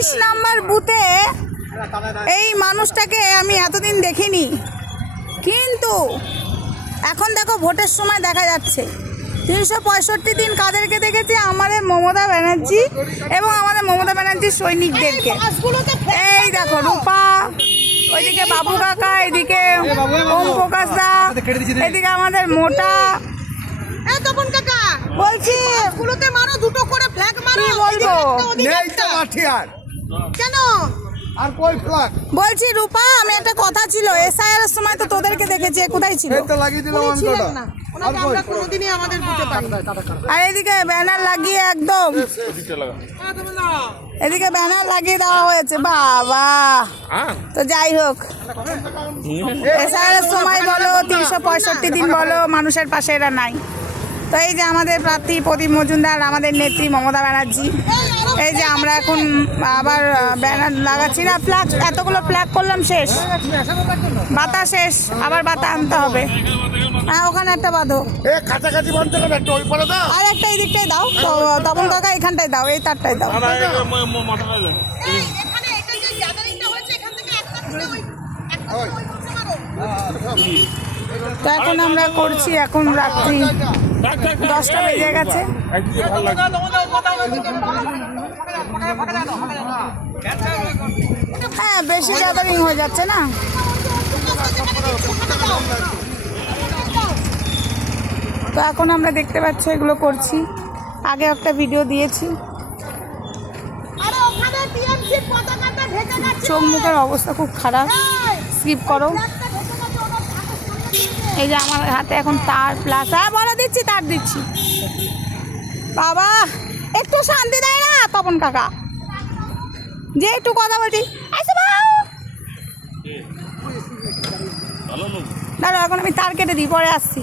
23 নম্বর বুথে এই মানুষটাকে আমি এতদিন দেখিনি, কিন্তু এখন দেখো ভোটের সময় দেখা যাচ্ছে 365 দিন কাদেরকে দেখেছি? আমাদের মমতা ব্যানার্জি এবং আমাদের মমতা ব্যানার্জির সৈনিকদেরকে। এই দেখো রূপা, ওইদিকে বাবু কাকা, এদিকে ওম প্রকাশ দা, এদিকে আমাদের মোটা। তপন কাকা বলছি স্কুলতে মারো, দুটো করে ফ্ল্যাগ মারো। কি বলবো? কেন আর কই ফ্ল্যাগ? বলছি রূপা, আমি একটা কথা ছিল, এসআইআর এর সময় তো তোদেরকে দেখেছি, কোথায় ছিল? এই তো লাগিয়ে দিলাম অন্তটা। না ওনাকে আমরা কোনোদিনই আমাদের বুঝতে পারি না। আর এদিকে ব্যানার লাগিয়ে একদম, এদিকে ব্যানার লাগিয়ে দেওয়া হয়েছে। বাবা, তো যাই হোক, এসআইআর এর সময় বলো, 365 দিন বলো, মানুষের পাশে এরা নাই। তো এই যে আমাদের প্রার্থী প্রদীপ মজুমদার, আমাদের নেত্রী মমতা ব্যানার্জি, এই যে আমরা এখন আবার ব্যানার লাগাচ্ছি না, ফ্ল্যাগ এতগুলো ফ্ল্যাগ করলাম, শেষ বাতা শেষ, আবার বাতা আনতে হবে। হ্যাঁ, ওখানে একটা বাঁধো, কাছাকাছি বাঁধতে হবে, একটা ওই পারে দাও। আর একটা এই দিকটায় দাও, তপন কাকা এখানটায় দাও, এই তারটায় দাও। এখানে এটা যে গ্যাদারিংটা হয়েছে, এখান থেকে একটা করে ওই একটা করে ওই করতে পারো। তো এখন আমরা করছি, এখন রাত্রি 10টা বেজে গেছে। হ্যাঁ, বেশি গ্যাদারিং হয়ে যাচ্ছে না। তো এখন আমরা দেখতে পাচ্ছি এগুলো করছি, আগে একটা ভিডিও দিয়েছি। চোখ মুখের অবস্থা খুব খারাপ, স্কিপ করো। এই যে আমার হাতে এখন তার প্লাস, হ্যাঁ বলে দিচ্ছি, তার দিচ্ছি। বাবা, একটু শান্তি দেয় না তপন কাকা, যে একটু কথা বলছি। দাঁড়াও, এখন আমি তার কেটে দিই, পরে আসছি।